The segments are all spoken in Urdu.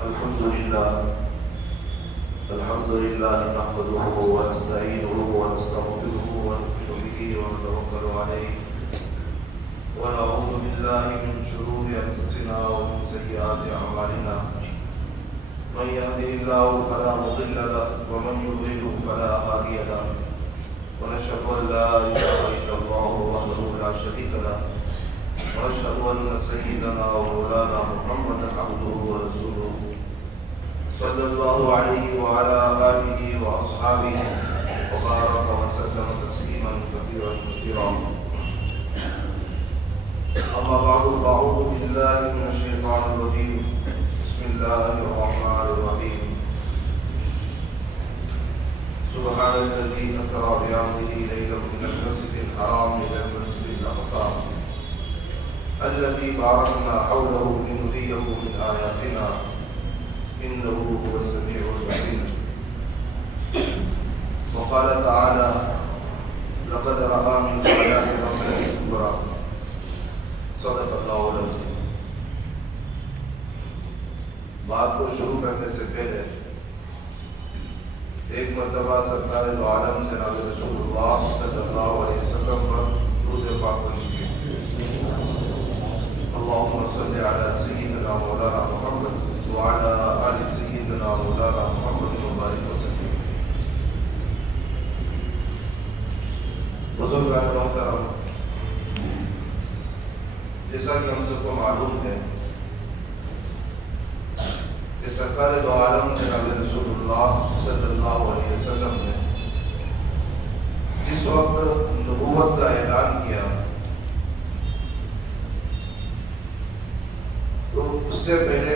الحمد لله نحمده ونستعينه ونستغفره ونؤمن به ونتوكل عليه ونعوذ بالله من شرور أنفسنا ومن سيئات أعمالنا من يهده الله فلا مضل له ومن يضلل فلا هادي له ونشهد أن لا إله إلا الله وحده لا شريك له ونشهد أن سيدنا ومولانا محمدا عبده ورسوله صلى الله عليه وعلى آله وأصحابه وبارك وسلم تسليما كثيرا كثيرا. أما بعد فأعوذ بالله من الشيطان الرجيم. بسم الله الرحمن الرحيم. سبحان الذي أسرى بعبده ليلا من المسجد الحرام إلى المسجد الأقصى الذي باركنا حوله لنريه من آياتنا إنه هو السميع البصير. وقال تعالى لقد رأى من آيات ربه الكبرى. صدق اللہ العظیم. بات کو شروع کرنے سے پہلے ایک مرتبہ سرکار دو عالم جناب رسول اللہ صلی اللہ علیہ وسلم پر درود پاک پڑھیے. اللهم صل على سيدنا مولانا محمد وعلى آل سيدنا مولانا محمد وبارك وسلم. بزرگان محترم، جیسا کہ ہم سب کو معلوم ہے کہ سرکار دو عالم جناب رسول اللہ صلی اللہ علیہ وسلم نے جس وقت نبوت کا اعلان کیا تو اس سے پہلے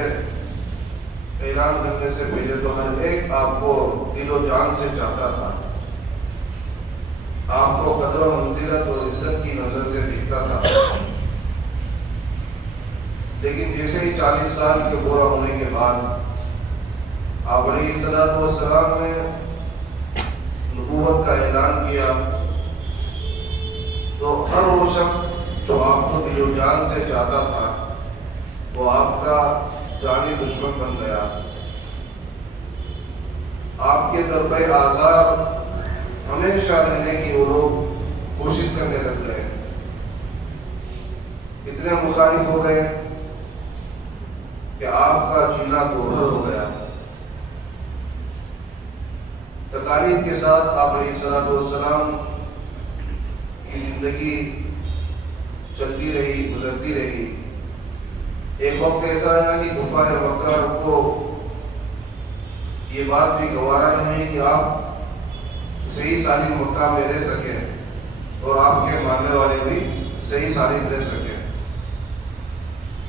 اعلان کرنے سے پہلے تو ہر ایک آپ کو دل و جان سے چاہتا تھا، آپ کو قدر و منزلت اور عزت کی نظر سے دیکھتا تھا. لیکن جیسے ہی 40 سال کے پورا ہونے کے بعد آپ علیہ السلام نے نبوت کا اعلان کیا تو ہر وہ شخص جو آپ کو دل و جان سے چاہتا تھا وہ آپ کا جانی دشمن بن گیا. آپ کے درپے آزار ہمیشہ رہنے کی وہ لوگ کوشش کرنے لگ گئے. اتنے مخالف ہو گئے کہ آپ کا جینا دوہر ہو گیا. تکالیف کے ساتھ آپ علیہ السلام کی زندگی چلتی رہی، گزرتی رہی. ایک وقت ایسا ہے کہ کفار مکہ کو یہ بات بھی گوارا نہیں کہ آپ صحیح سالم مکہ میں رہ سکیں اور آپ کے ماننے والے بھی صحیح سالم رہ سکیں.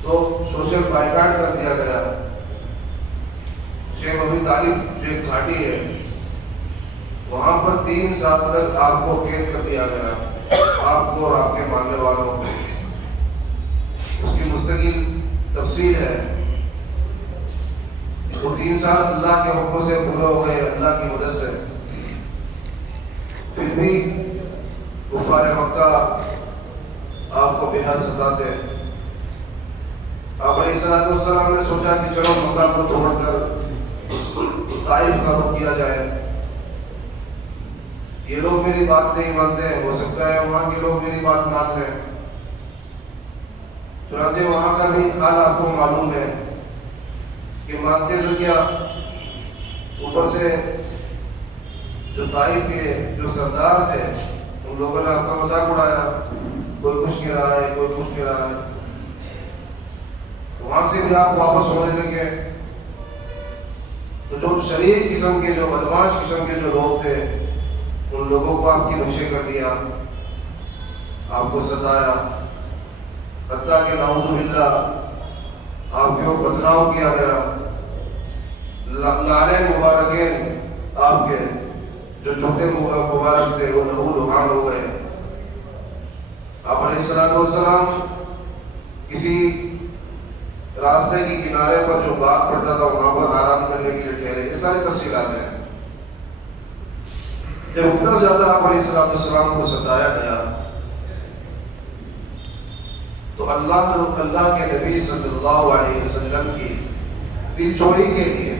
تو سوشل بائیکاٹ کر دیا گیا. شیخ ابی طالب جو ایک گھاٹی ہے وہاں پر 3 سال تک آپ کو قید کر دیا گیا، آپ کو اور آپ کے ماننے والوں کو. اس کی مستقل تفصیل ہے. وہ 3 سال اللہ کے حکم سے پورے ہو گئے اللہ کی مدد سے. پھر بھی کفار مکہ آپ کو بے حد ستاتے. آپ علیہ السلام نے سوچا کہ چلو مکہ کو چھوڑ کر طائف کا رخ کیا جائے. یہ لوگ میری بات نہیں مانتے، ہو سکتا ہے وہاں کے لوگ میری بات مان لیں. چنانچہ وہاں کا بھی حال آپ کو معلوم ہے کہ مانتے تو کیا، اوپر سے جو طائف کے جو سردار تھے ان لوگوں نے آپ کا مذاق اڑایا. کوئی کچھ کہہ رہا ہے، کوئی کچھ کہہ رہا ہے. وہاں سے بھی آپ واپس ہونے لگے. تو جو شریر قسم کے، جو بدماش قسم کے جو لوگ تھے ان لوگوں کو آپ کی نشے کر دیا، آپ کو ستایا. حتیٰ کہ نعوذ باللہ آپ کے اوپر پتھراؤ کیا گیا. نعرے مبارکین آپ کے جو جوتے مبارک تھے وہ لہو لہان ہو گئے. آپ علیہ السلام کسی راستے کی کنارے پر جو باغ پڑتا تھا وہاں پر آرام کرنے کے لیے ٹھہرے. یہ ساری تفصیلات ہیں. جب اتنا زیادہ آپ علیہ السلام کو ستایا گیا تو اللہ کے نبی صلی اللہ علیہ وسلم کی دلچوئی کے لیے،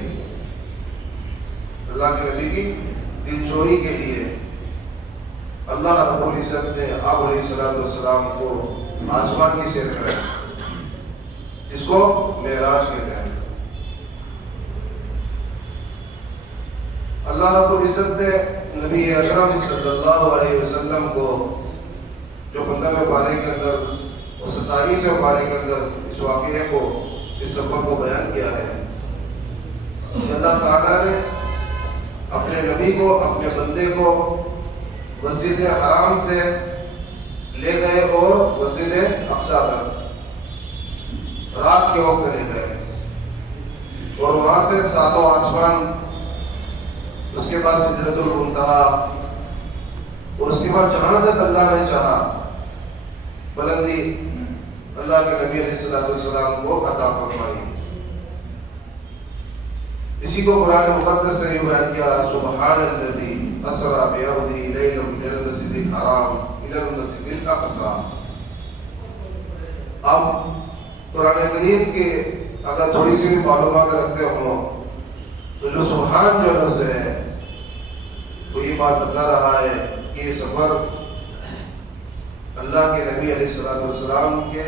اللہ کے نبی کی دلچوئی کے لیے اللہ رب العزت نے آپ علیہ السلام کو آسمان کی سیر کرائی، جس کو معراج کہتے ہیں۔ اللہ رب العزت نے نبی اکرم صلی اللہ علیہ وسلم کو جو 15ویں پارے کے اندر اور 27ویں پارے کے اندر اس واقعے کو، اس سفر کو بیان کیا ہے کہ اللہ تعالیٰ نے اپنے نبی کو، اپنے بندے کو مسجد حرام سے لے گئے اور مسجد اقصیٰ تک رات کے وقت لے گئے، اور وہاں سے 7 آسمان، اس کے بعد سدرۃ المنتہا، اور اس کے بعد جہاں تک اللہ نے چاہا بلندی اللہ کے نبی علیہ السلام کو عطا فرمائی۔ اسی کو قرآن مقدس نے بیان کیا، سبحان الذی اسریٰ بعبدہ لیلا من المسجد الحرام الی المسجد الاقصیٰ۔ اب قرآن کریم کے اگر تھوڑی سی بھی معلومات رکھتے ہوں تو جو سبحان جو لفظ ہے وہ یہ بات بتا رہا ہے کہ یہ سفر اللہ کے نبی علیہ السلام کے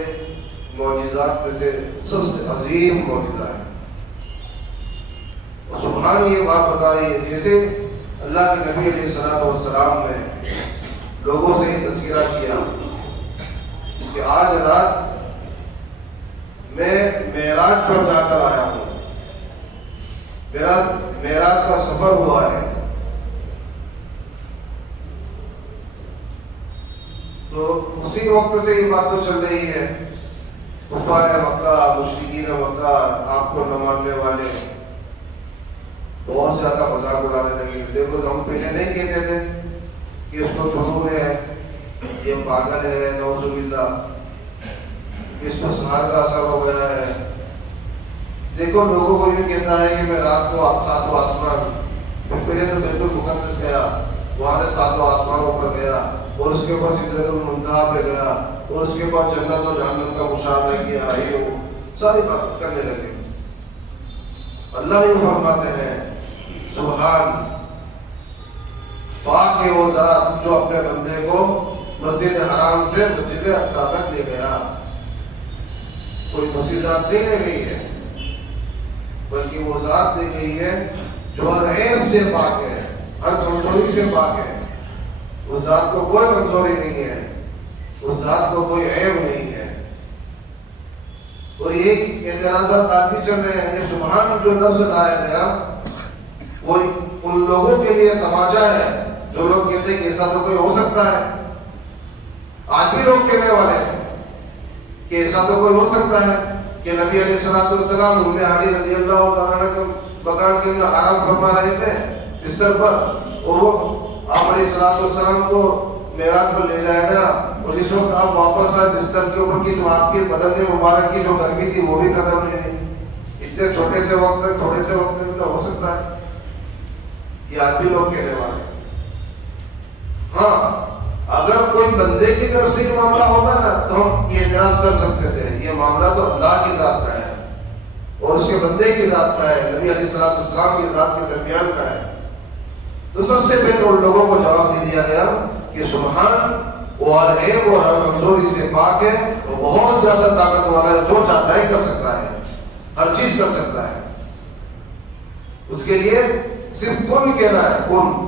معجزات میں سے سب سے عظیم معجزہ ہے۔ اور سبحان یہ بات بتا رہی ہے جیسے اللہ کے نبی علیہ السلام نے لوگوں سے یہ تذکرہ کیا کہ آج رات میں معراج پر جا کر آیا ہوں، میرا معراج کا سفر ہوا ہے۔ تو اسی وقت سے یہ بات تو چل رہی ہے، کفار مکہ، مشرکین مکہ، آپ کو نہ ماننے والے بہت زیادہ مذاق اڑانے لگے۔ دیکھو ہم پہلے نہیں کہتے تھے کہ اس کو جنون ہے، یہ پاگل ہے، نعوذ باللہ، اس کو سحر کا اثر ہو گیا ہے۔ دیکھو لوگوں کو یہ کہتا ہے کہ میں رات کو 7 آسمان، میں پہلے تو بیت المقدس گیا، وہاں سے 7 آسمانوں پر گیا، اور اس کے بعد سدرۃ المنتہا پہ گیا، اور اس کے بعد جنت و جہنم کا مشاہدہ کیا، یہ وہ ساری بات کرنے لگے۔ اللہ یہ فرماتے ہیں سبحان، پاک ہے وہ ذات جو اپنے بندے کو مسجد حرام سے مسجد اقصیٰ تک لے گیا۔ کوئی دوسری ذات نہیں لے گئی ہے، بلکہ وہ ذات لے گئی ہے جو ہر عیب سے پاک ہے، ہر کمزوری سے پاک ہے۔ اس ذات کو کوئی کمزوری نہیں ہے، اس ذات کو کوئی عیب نہیں ہے۔ اور یہ اعتراضات آج بھی چل رہے ہیں۔ یہ سبحان جو لفظ لایا گیا وہ ان لوگوں کے لیے تماچا ہے جو لوگ کہتے ہیں کہ ایسا تو کوئی ہو سکتا ہے۔ آج بھی لوگ کہنے والے ہیں کہ ایسا تو کوئی ہو سکتا ہے کہ نبی علیہ السلام ام علی رضی اللہ تعالیٰ عنہ کے مکان کے اندر آرام فرما رہے تھے بستر پر، اور وہ آپ علیہ السلام کو معراج پر لے جایا گیا، اور جس وقت آپ واپس آئے بستر کے اوپر کی جو آپ کے بدن مبارک کی جو گرمی تھی وہ بھی ختم نہیں ہوئی۔ اتنے چھوٹے سے وقت میں، تھوڑے سے وقت میں ہو سکتا ہے؟ یہ آج بھی لوگ کہنے والے ہیں۔ ہاں، اگر کوئی بندے کی طرف سے یہ معاملہ ہوتا نا تو ہم یہ اعتراض کر سکتے تھے، یہ معاملہ تو اللہ کی ذات کا ہے اور اس کے بندے کی ذات کا ہے، نبی علیہ السلام کی ذات کے درمیان کا ہے۔ تو سب سے پہلے ان لوگوں کو جواب دے دیا گیا کہ سبحان وہ ہر عیب اور ہر کمزوری سے پاک ہے، وہ بہت زیادہ طاقت والا ہے، جو چاہتا ہے کر سکتا ہے، ہر چیز کر سکتا ہے۔ اس کے لیے صرف کن کہنا ہے، کن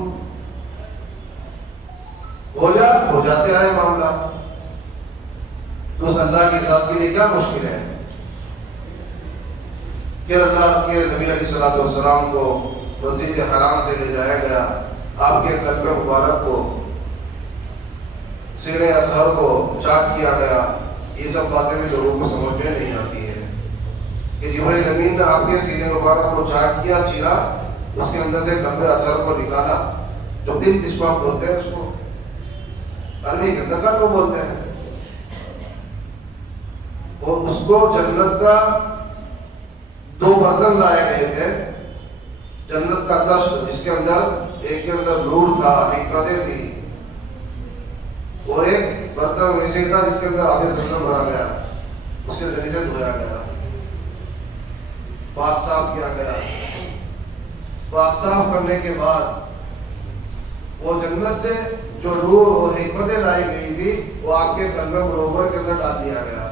ہو جاتے ہیں معاملہ۔ تو اس اللہ کی ذات کے لیے کیا مشکل ہے؟ پھر اللہ کے نبی علیہ السلام کو مسجد حرام سے لے جایا گیا، آپ کے قلب مبارک کو، سیر اطہر کو چاک کیا گیا۔ یہ سب باتیں بھی لوگوں کو سمجھ میں نہیں آتی ہے کہ جبرائیل امین نے آپ کے سینے مبارک کو چاک کیا، چیرا، اس کے اندر سے قلب اطہر کو نکالا، جو دل جس کو آپ بولتے ہیں، اس کو عربی کے اندر قلب بولتے ہیں، اور اس کو جنت کا 2 برتن لائے گئے تھے، جنت کا دشت، جس کے اندر ایک کے اندر نور تھا، حکمتیں تھی، اور ایک برتن ویسے تھا جس کے اندر آب زمزم بھرا گیا، اس کے ذریعے سے دھویا گیا۔ پاک صاف کیا گیا. پاک صاف کرنے کے بعد وہ جنت سے جو نور اور حکمتیں لائی گئی تھی وہ آپ کے قلب منور کے اندر ڈال دیا گیا.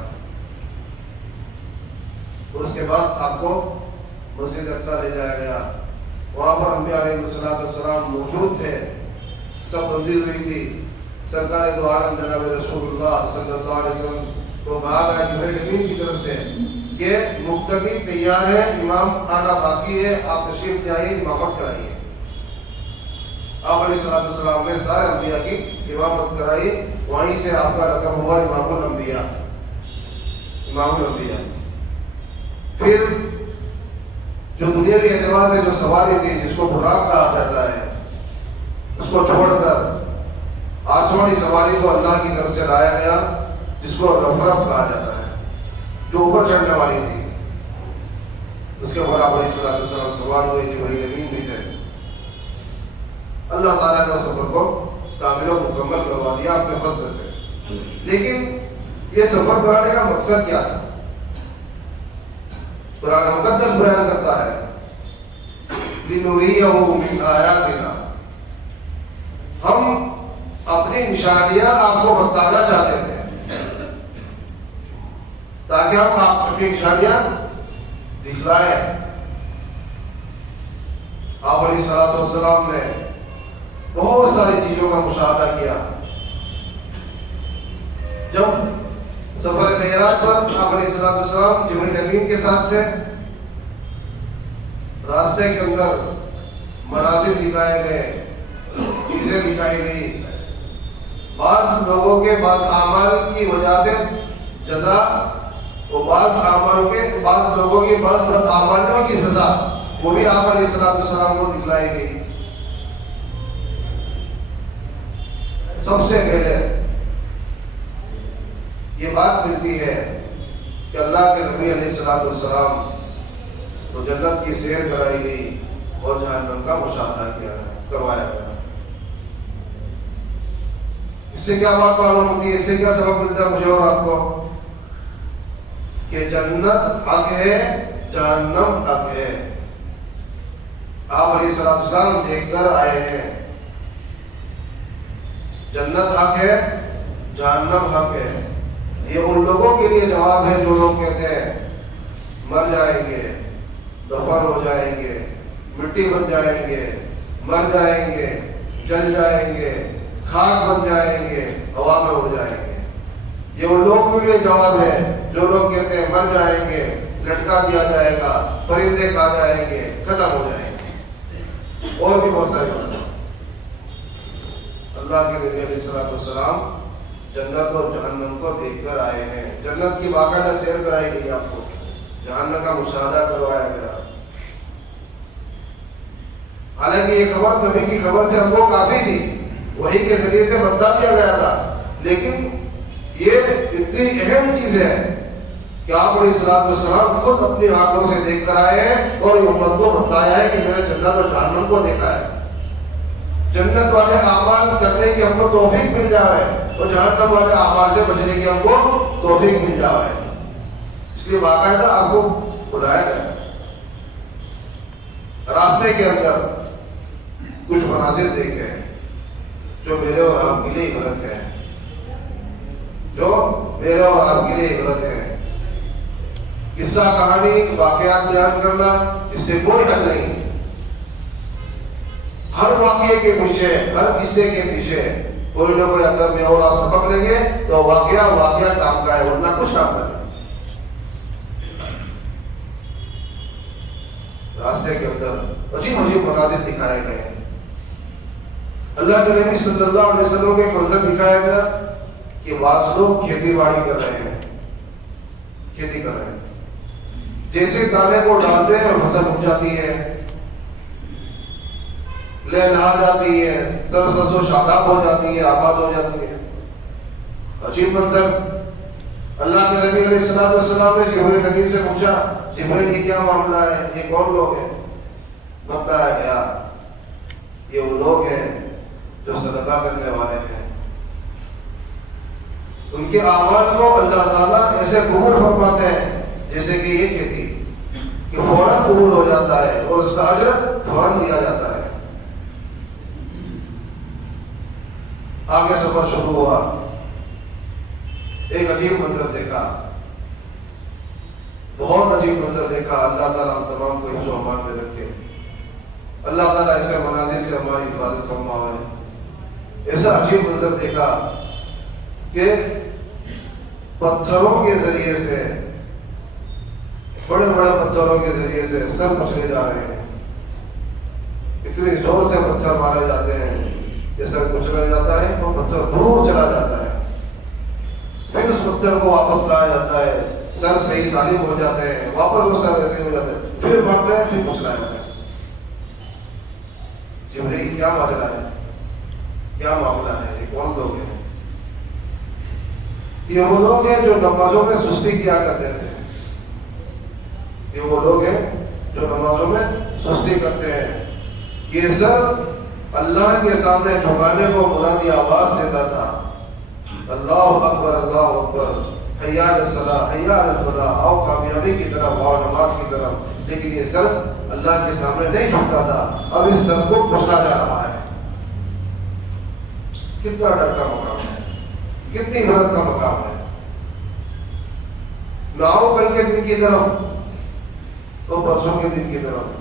اور اس کے بعد آپ کو مسجد اقصیٰ لے جایا گیا. وہاں پر انبیاء علیہ السلام موجود تھے. سب بندی ہوئی تھی. سرکار دو عالم جناب رسول اللہ صلی اللہ علیہ وسلم کو کہا گیا جبرائیل امین کی طرف سے کہ مقتدی تیار ہے، امام آنا باقی ہے، آپ تشریف جائیے، امامت کرائیے. آپ علیہ السلام نے سارے انبیاء کی امامت کرائی. وہیں سے آپ کا رقم ہوا امام الانبیاء. امام الانبیاء. پھر جو دنیاوی اعتبار سے جو سواری تھی جس کو براق کہا جاتا ہے، اس کو چھوڑ کر آسمانی سواری کو اللہ کی طرف سے لایا گیا جس کو رفرف کہا جاتا ہے، جو اوپر چڑھنے والی تھی. اس کے بعد علیہ السلام سوار ہوئے جبرائیل امین بھی تھے. اللہ تعالیٰ نے اس سفر کو کامل و مکمل کروا دیا اپنے فضل سے. لیکن یہ سفر کرانے کا مقصد کیا تھا؟ قرآن مقدس بیان کرتا ہے لِنُرِيَهُ مِنْ آيَاتِنَا، ہم اپنی نشانیاں آپ کو بتانا چاہتے تھے تاکہ ہم آپ اپنی نشانیاں دکھلائیں. آپ علیہ السلام نے بہت ساری چیزوں کا مشاہدہ کیا. جب سفر معراج پر آپ علیہ السلام جبرائیل امین کے ساتھ تھے، راستے کے اندر مناظر دکھائے گئے، چیزیں دکھائی گئی. بعض لوگوں کے بعض اعمال کی وجہ سے جزا، اور بعض لوگوں کے بعض بد اعمالیوں کی سزا، وہ بھی آپ علیہ السلام کو دکھلائی گئی. سب سے پہلے یہ بات ملتی ہے کہ اللہ کے نبی علیہ السلام کو جنت کی سیر کرائی گئی اور جہنم کا مشاہدہ کروایا گیا. اس سے کیا بات معلوم ہوتی ہے؟ اس سے کیا سبق ملتا ہے مجھے اور آپ کو؟ کہ جنت حق ہے، جہنم حق ہے. آپ علیہ السلام دیکھ کر آئے ہیں. جنت حق ہے، جہنم حق ہے. یہ ان لوگوں کے لیے جواب ہے جو لوگ کہتے ہیں مر جائیں گے، دفن ہو جائیں گے، مٹی بن جائیں گے، مر جائیں گے، جل جائیں گے، خاک بن جائیں گے، ہوا میں اڑ جائیں گے. یہ ان لوگوں کے لیے جواب ہے جو لوگ کہتے ہیں مر جائیں گے، لٹکا دیا جائے گا، پرندے کھا جائیں گے، ختم ہو جائیں گے. اور بھی بہت سارے باتیں. اللہ کے نبی علیہ السلام جنت اور جہنم کو دیکھ کر آئے ہیں. جنت کی باقاعدہ سیر کرائی گئی آپ کو، جہنم کا مشاہدہ کروایا گیا. حالانکہ یہ خبر نبی کی خبر سے ہم کو کافی تھی، وحی کے ذریعے سے بتا دیا گیا تھا. لیکن یہ اتنی اہم چیز ہے کہ آپ علیہ السلام خود اپنی آنکھوں سے دیکھ کر آئے ہیں اور یہ امت کو بتایا ہے کہ میں نے جنت اور جہنم کو دیکھا ہے. جنت والے اعمال کرنے کی ہم کو توفیق مل جائے اور جہنم والے اعمال سے بچنے کی ہم کو توفیق مل جائے. اس لیے باقاعدہ آپ کو بلایا گیا. راستے کے اندر کچھ مناظر دیکھے جو میرے اور آپ کے لیے غلط ہے، جو میرے اور آپ کے لیے غلط ہے. قصہ کہانی واقعات بیان کرنا اس سے کوئی حل نہیں. ہر واقعے کے پیچھے، ہر قصے کے پیچھے کوئی نہ کوئی اگر میں اور آپ سبق لیں گے تو واقعہ کام کا ہے، ورنہ کچھ کام کرے. راستے کے اندر عجیب مناظر دکھائے گئے. اللہ کے نبی صلی اللہ علیہ وسلم کے منظر دکھایا گیا کہ بعض لوگ کھیتی باڑی کر رہے ہیں، کھیتی کر رہے ہیں. جیسے دانے کو ڈالتے ہیں فصل اگ جاتی ہے، لہلہا جاتی ہے، سرسبز و شاداب ہو جاتی ہے، آباد ہو جاتی ہے. عجیب منظر. اللہ کے نبی علیہ السلام نے جبرائیل امین سے پوچھا، جبرائیل یہ کیا معاملہ ہے، یہ کون لوگ ہیں؟ بتایا گیا یہ وہ لوگ ہیں جو صدقہ کرنے والے ہیں. ان کے اعمال کو اللہ تعالیٰ ایسے قبول فرماتے ہیں جیسے کہ یہ کھیتی، کہ کہ فوراً قبول ہو جاتا ہے اور اس کا اجر فوراً دیا جاتا ہے۔ آگے سفر شروع ہوا، ایک عجیب منظر دیکھا، بہت عجیب منظر دیکھا۔ اللہ تعالیٰ ہم تمام کو حفظ و امان میں رکھے، اللہ تعالیٰ ایسے مناظر سے ہماری حفاظت فرمائے۔ ایسا عجیب منظر دیکھا کہ پتھروں کے ذریعے سے، بڑے بڑے پتھروں کے ذریعے سے سر کچلے جا رہے ہیں۔ اتنی زور سے پتھر مارے جاتے ہیں کہ سر کچلا جاتا ہے، وہ پتھر دور چلا جاتا ہے، پھر اس پتھر کو واپس لایا جاتا ہے، سر صحیح سالم ہو جاتے ہیں، واپس وہ سر ایسے ہو جاتے ہیں، پھر مارتے ہیں، پھر کچلایا جاتا ہے۔ جبریل کیا ماجرا ہے، کیا معاملہ ہے، یہ کون لوگ ہیں؟ یہ وہ لوگ ہیں جو نمازوں میں سستی کیا کرتے تھے، یہ وہ لوگ ہیں جو نمازوں میں سستی کرتے ہیں۔ یہ سر اللہ کے سامنے جھکانے کو منادی آواز دیتا تھا، اللہ اکبر اللہ اکبر، حی علی الصلاۃ حی علی الفلاح، آؤ کامیابی کی طرف، آؤ نماز کی طرف۔ لیکن یہ سر اللہ کے سامنے نہیں جھکتا تھا، اب اس سر کو کچلا جا رہا ہے۔ کتنا ڈر کا مقام ہے، کتنی حیرت کا مقام ہے۔ نہ آؤ کل کے دن کی طرف تو پرسوں کے دن کی طرف۔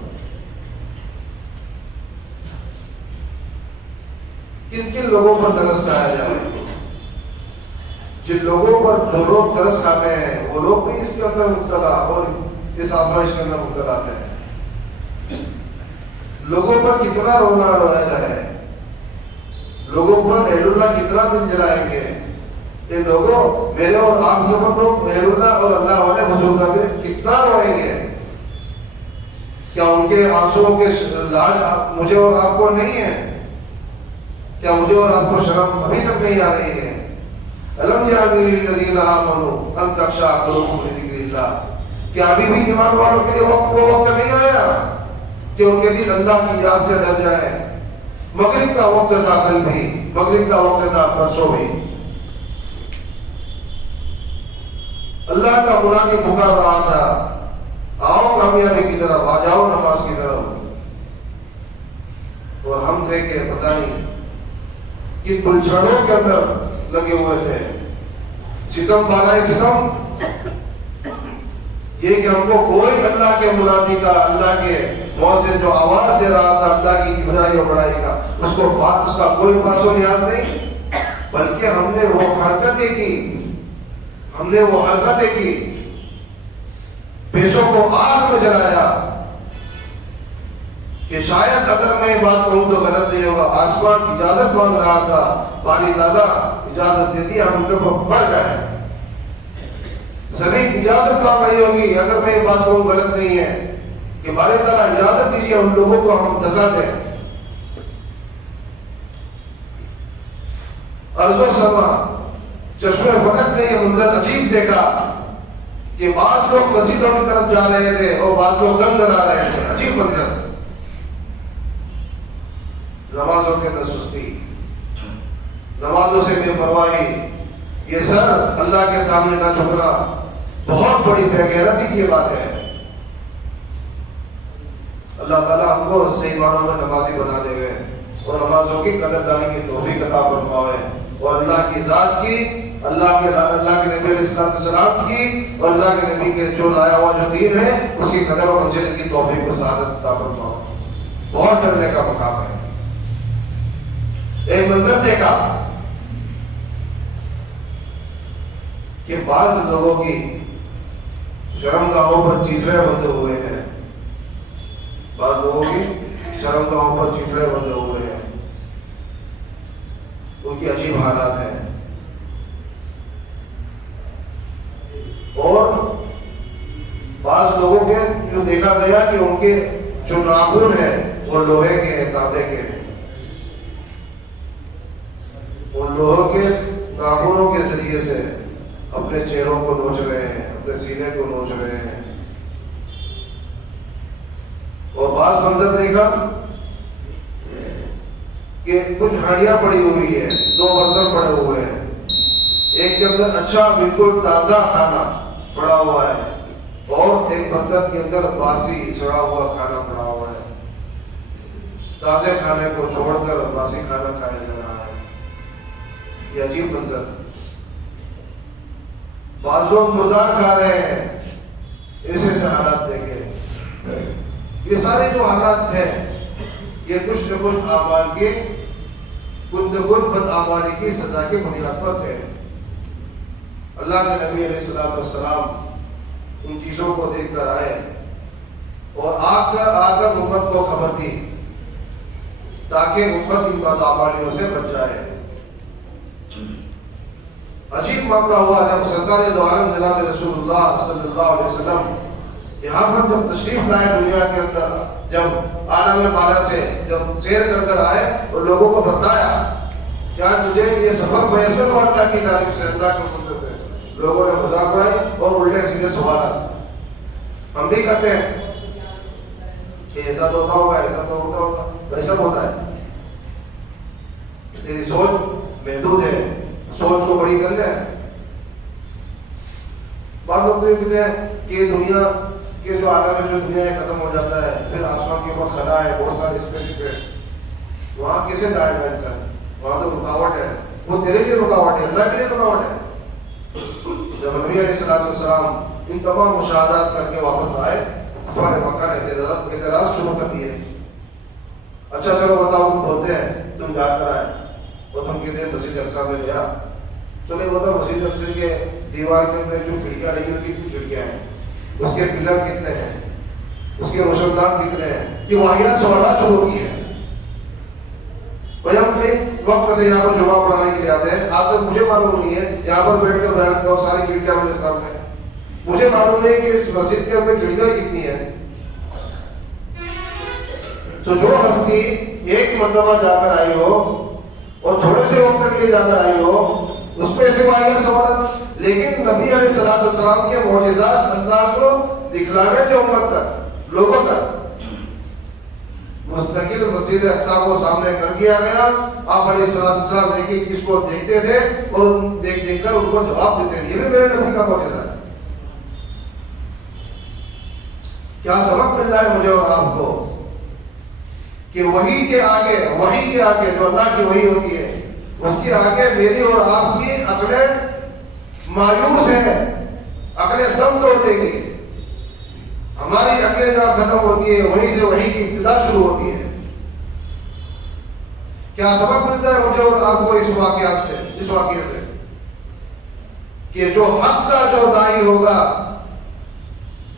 کن کن لوگوں پر ترس کھایا جائے؟ جن لوگوں پر جو لوگ ترس کھاتے ہیں وہ لوگ بھی اس کے اندر مبتلا اور اس آزمائش کے اندر مبتلا ہیں۔ لوگوں پر کتنا رونا رویا جائے، لوگوں پر اہل اللہ کتنا دل جلائیں گے، یہ لوگوں میرے اور آپ کے اوپر اہل اللہ اور اللہ والے بزرگ کتنا روئیں گے۔ کیا ان کے آنسوؤں کے لاج مجھے اور آپ کو نہیں ہے؟ کیا مجھے اور آپ کو شرم ابھی تک نہیں آ رہی ہے؟ الم یعن للذین آمنوا ان تخشع قلوبهم لذکر اللہ، کیا ابھی بھی ایمان والوں کے لیے وہ وقت نہیں آیا کہ ان کے دل اللہ کی یاد سے ڈر جائے؟ مغرب کا وقت تھا، کل بھی مغرب کا وقت تھا، پرسوں بھی اللہ کا منادی پکار رہا تھا، آؤ کامیابی کی طرف، آ جاؤ نماز کی طرف۔ اور ہم تھے کہ پتہ نہیں کن گلچھڑوں کے اندر لگے ہوئے تھے، ستم بالائے ستم، یہ کہ ہم کو کوئی اللہ کے منادی کا، اللہ کے مؤذن جو آواز دے رہا تھا اللہ کی کبریائی اور بڑائی کا، اس کو بات، اس کا کوئی پاس و لحاظ نہیں، بلکہ ہم نے وہ حرکتیں کی، ہم نے وہ حرکتیں کی، پیشوں کو آگ میں جلایا کہ شاید اگر میں بات کہوں تو غلط نہیں ہوگا۔ آسمان کی اجازت مانگ رہا تھا، پانی دادا اجازت دے دی، ہم کو بڑھ جائے۔ زمین اجازت مانگ رہی ہوگی، اگر میں بات کہوں غلط نہیں ہے کہ باری تعالیٰ اجازت دیجیے ان لوگوں کو ہم دزا دیں۔ ارض و سما، چشمے فلک نے یہ منظر عجیب دیکھا کہ بعض لوگ مسجدوں کی طرف جا رہے تھے اور بعض لوگ گند لا رہے تھے۔ عجیب منظر، نمازوں کے اندر سستی، نمازوں سے بے پرواہی، یہ سر اللہ کے سامنے نہ جھکنا بہت بڑی بے غیرتی کی بات ہے۔ اللہ تعالیٰ ہم کو صحیح معنوں میں نمازی بنا دے گئے اور نمازوں کی قدردانی کی توفیق عطا فرمائے، اور اللہ کی ذات کی، اللہ کے نبی علیہ السلام کی اور اللہ کے نبی کے جو لایا ہوا جو دین ہے اس کی قدر و منزلت کی توفیق و سعادت عطا فرمائے۔ بہت ڈرنے کا مقام ہے۔ ایک منظر دیکھا کہ بعض لوگوں کی شرمگاہوں پر چیزیں بندے ہوئے ہیں، بعض لوگوں کی شرمگاہوں پر چیزیں بندے ہوئے ہیں، ان کی عجیب حالات ہیں۔ اور بعض لوگوں کے جو دیکھا گیا کہ ان کے جو ناخن ہیں وہ لوہے کے ہیں، تانبے کے ہیں، ان لوہوں کے ناخنوں کے ذریعے سے اپنے چہروں کو نوچ رہے ہیں، اپنے سینے کو نوچ رہے ہیں۔ اور بعض منظر دیکھا کہ کچھ ہانڈیاں پڑی ہوئی ہیں، 2 برتن پڑے ہوئے ہیں، ایک کے اندر اچھا بالکل تازہ کھانا پڑا ہوا ہے، اور ایک برتن کے اندر باسی سڑا ہوا کھانا پڑا ہوا ہے. تازے کھانے کو چھوڑ کر باسی کھانا کھایا جا رہا ہے. یہ عجیب منظر. بعض لوگ مردار کھا رہے ہیں. ایسے حالات دیکھیں. یہ سارے جو حالات ہیں یہ کچھ نہ کچھ اعمال کے کچھ نہ کچھ بدعمالی کی سزا کی بنیاد پر تھے. اللہ کے نبی علیہ السلام ان چیزوں کو دیکھ کر آئے اور آ کر امت کو خبر دی تاکہ امت ان بدعمالیوں سے بچ جائے. عجیب معاملہ ہوا جب سرکار دو عالم جناب رسول اللہ صلی اللہ علیہ وسلم یہاں پر جب تشریف لائے دنیا کے اندر, جب عالم بالا سے جب سیر کر کر آئے اور لوگوں کو بتایا کیا تجھے یہ سفر میسر ہوا اللہ کی جانب سے, اللہ کے قدرت سے. لوگوں نے مذاق اڑائی اور الٹے سیدھے سوالات ہم بھی کرتے ہیں کہ ایسا تو ہوتا ہوگا, ایسا تو ہوتا ہوگا, ویسا ہوتا ہے. تیری سوچ محدود ہے, سوچ کو بڑی کر لے. بعض لوگ تو کہتے ہیں کہ دنیا کے جو عالم ہے, جو دنیا ہے ختم ہو جاتا ہے, پھر آسمان کے اوپر خلا ہے, بہت سارے اسپیسز ہے, وہاں کیسے جائے گا انسان؟ وہاں تو رکاوٹ ہے. وہ تیرے لیے رکاوٹ ہے, اللہ کے لیے رکاوٹ ہے. جب نبی علیہ السلام ان تمام مشاہدات کر کے واپس آئے, کفار مکہ نے اعتراض شروع کر دیے. اچھا چلو بتاؤ, تم بولتے ہیں تم جا کر آئے اور تم کہتے ہیں مسجد اقصی میں گیا. چلے بتاؤ مسجد اقصی کے دیوار کے اندر جو کھڑکیاں لگی ہوئی کتنی کھڑکیاں ہیں, اس کے پلر کتنے ہیں, اس کے روشن دان کتنے ہیں, یہ واحد سوالات شروع کی ہے. بھائی ہم کئی وقت سے یہاں پر جمعہ پڑھانے کے لیے آتے ہیں, آپ تک مجھے معلوم نہیں ہے یہاں پر بیٹھ کر بیان کرو ساری کھڑکیاں میرے سامنے, مجھے معلوم نہیں کہ اس مسجد کے اندر کھڑکیاں کتنی ہیں. تو جو ہستی ایک مرتبہ جا کر آئی ہو اور تھوڑے سے وقت کے لیے جا کر آئی ہو, اس پہ ایسے واحد سوالات. لیکن نبی علیہ السلام کے معجزات اللہ کو دکھلانے تھے امت تک, لوگوں تک. مستقل مسجد اقصی کو سامنے کر دیا گیا. آپ علیہ السلام دیکھیے کس کو دیکھتے تھے اور دیکھ دیکھ کر ان کو جواب دیتے تھے. یہ بھی میرے نبی کا معجزہ ہے. کیا سبق مل رہا ہے مجھے اور آپ کو کہ وحی کے آگے جو اللہ کی وحی ہوتی ہے, اس کے آگے میری اور آپ کی عقلیں مایوس ہیں, عقلیں دم توڑ دے گی. ہماری عقلیں جہاں ختم ہوتی ہے وہیں سے وحی کی ابتدا شروع ہوتی ہے. کیا سبق ملتا ہے مجھے اور آپ کو اس واقعے سے کہ جو حق کا جو داعی ہوگا,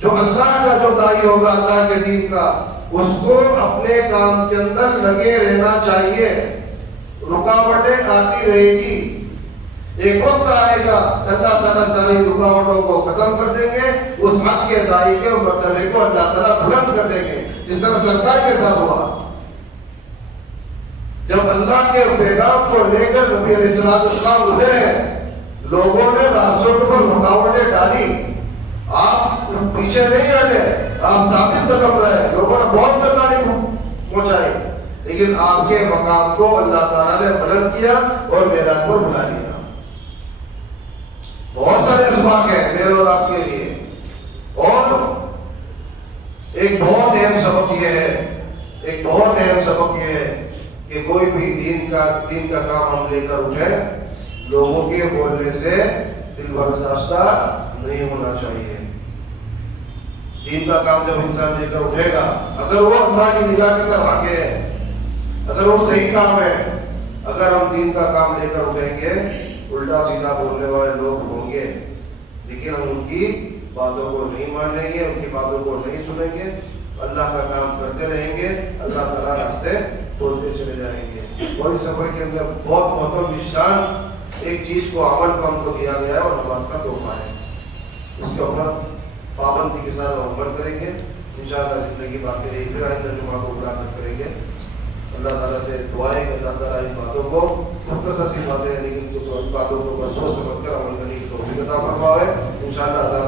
جو اللہ کا جو داعی ہوگا, اللہ کے دین کا, اس کو اپنے کام کے اندر لگے رہنا چاہیے. رکاوٹیں آتی رہے گی, ایک وقت آئے گا اللہ تعالیٰ ساری رکاوٹوں کو ختم کر دیں گے, اس حق کے داعی کے مرتبے کو اللہ تعالیٰ بلند کر دیں گے, جس طرح سرکار کے ساتھ ہوا. جب اللہ کے پیغام کو لے کر نبی علیہ السلام اٹھے ہیں, لوگوں نے راستوں کے اوپر رکاوٹیں ڈالی, آپ پیچھے نہیں ہٹے, آپ ثابت قدم رہے. لوگوں نے بہت تکلیف پہنچائی, لیکن آپ کے مقام کو اللہ تعالیٰ نے بلند کیا اور میدان پر بلا لیا. بہت سارے اسباق ہیں میرے اور آپ کے لیے. اور ایک بہت اہم سبق یہ ہے کہ کوئی بھی دین کا کام ہم لے کر اٹھے, لوگوں کے بولنے سے دل برداشتہ نہیں ہونا چاہیے. دین کا کام جب انسان لے کر اٹھے گا, اگر وہ اللہ کی نگاہ کی طرف آگے ہے, اگر وہ صحیح کام ہے, اگر ہم دین کا کام لے کر اٹھیں گے, الٹا سیدھا بولنے والے لوگ ہوں گے, لیکن ہم ان کی باتوں کو نہیں مانیں گے, ان کی باتوں کو نہیں سنیں گے, اللہ کا کام کرتے رہیں گے, اللہ تعالیٰ راستے کھولتے چلے جائیں گے. اور اس سفر کے اندر بہت محترم نشان ایک چیز کو عمل کو ہم کو دیا گیا ہے اور نماز کا تحفہ ہے. اس کے اوپر پابندی کے ساتھ عمل کریں گے انشاءاللہ. زندگی باقی رہی, پھر آئندہ جمعہ کو بڑا کر کریں گے. اللہ تعالیٰ سے دعا ہے کہ اللہ تعالیٰ ان باتوں کو مختصر سی باتیں ہیں لیکن کچھ باتوں کو سوچ سمجھ کر عمل کرنے کی توفیق عطا فرمائے. انشاءاللہ اللہ